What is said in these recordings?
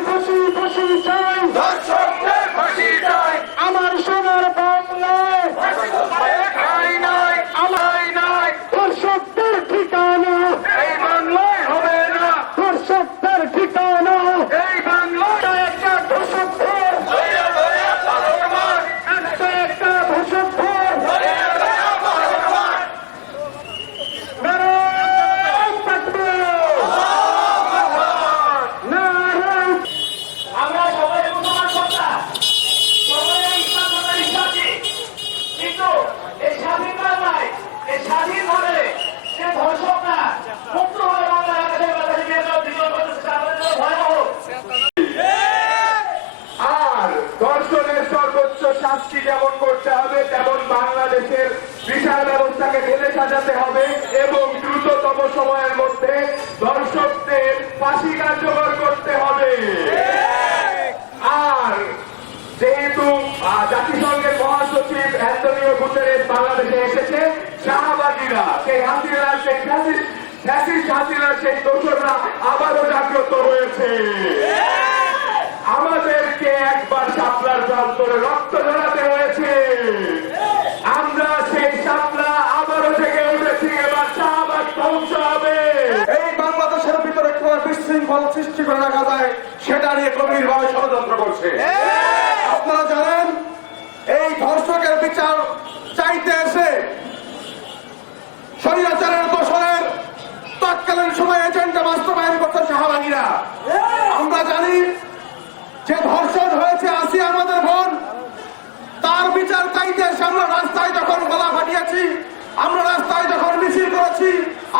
pushy, pushy, pushy, time. That's. সাজাতে হবে এবং দ্রুততম সময়ের মধ্যে ধর্ষকদের ফাঁসি কার্যকর করতে হবে। আর যেহেতু জাতিসংঘের মহাসচিব অ্যান্টনিও গুতেরেস বাংলাদেশে এসেছে, শাহবাগীরা, সেই হাসিনা, সেই ফ্যাসিস্ট ফ্যাসিস্ট হাসিনার সেই দোষররা আবারও জাগ্রত হয়েছে। বিশৃঙ্খলা সৃষ্টি করে রাখা যায়, সেটা নিয়ে গভীরভাবে ষড়যন্ত্র করছে। আপনারা জানেন, এই ধর্ষকের বিচার চাইতে এসে স্বৈরাচারের দোষরের তৎকালীন সময় এজেন্ডা বাস্তবায়ন করছে শাহবাগীরা। আমরা জানি, যে ধর্ষণ হয়েছে আসি আমাদের বোন তার বিচার চাইতে এসে আমরা রাস্তায় যখন গলা ফাটিয়েছি, আমরা রাস্তায় যখন মিছিল করেছি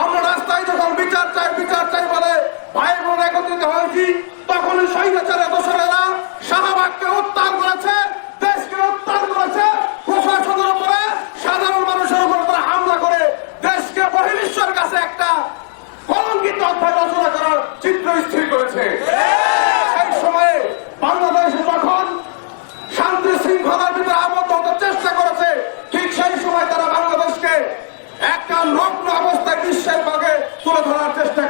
আমরা রাস্তায় যখন বিচার চাই বিচার চাই বলে ভাই বোন একত্রিত হয়েছি তখনই করেছে করেছে করেছে। বাংলাদেশ শান্তি শৃঙ্খলার ভিতরে আবদ্ধ হতে চেষ্টা করেছে, ঠিক সেই সময় তারা বাংলাদেশকে একটা নগ্ন অবস্থায় বিশ্বের ভাগে তুলে ধরার চেষ্টা